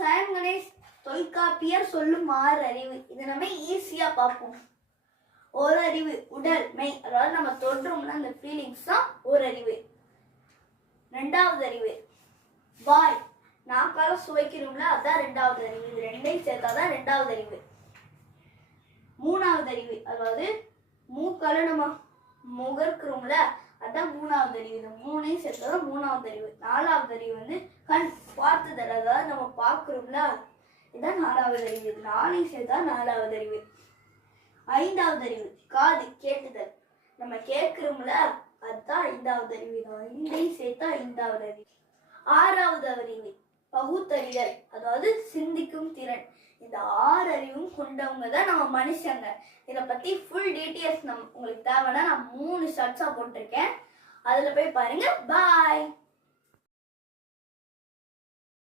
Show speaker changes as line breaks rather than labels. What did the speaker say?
சாம் கணேஷ் தொல்காப்பியர் சொல்லும் ஆறு அறிவு. இதை நம்ம ஈஸியா பார்ப்போம். ஒரு அறிவு உடல் மெய். அதாவது நம்ம தொடுறோம்னா அந்த ஃபீலிங்ஸ் தான் ஒரு அறிவு. ரெண்டாவது அறிவு வாய். நாக்கால சுவைக்கிறோம்ல அதான் ரெண்டாவது அறிவு. இது ரெண்டையும் சேர்த்தாதான் ரெண்டாவது அறிவு. மூணாவது அறிவு அதாவது மூக்கால நம்ம முகர்க்கிறோம்ல அதான் மூணாவது அறிவு. இந்த மூணையும் சேர்த்தாதான் மூணாவது அறிவு. நாலாவது அறிவு வந்து அதாவது நம்ம பார்க்குறோம்ல இதான் நாலாவது அறிவு. நாளை நாளையும் சேர்த்தா நாலாவது அறிவு. ஐந்தாவது அறிவு காது கேட்டுதல். நம்ம கேட்குறோம்ல அதுதான் ஐந்தாவது அறிவு. தான் ஐந்தையும் சேர்த்தா ஐந்தாவது அறிவு. ஆறாவது அறிவு பகுத்தறிதல். அதாவது சிந்திக்கும் திறன். இந்த ஆறு அறிவும் கொண்டவங்க தான் நம்ம மனுஷங்க. இதை பத்தி ஃபுல் டீட்டெயில்ஸ் நம் உங்களுக்கு தேவைன்னா நான் மூணு ஷார்ட்ஸா போட்டிருக்கேன். அதுல போய் பாருங்க. பாய்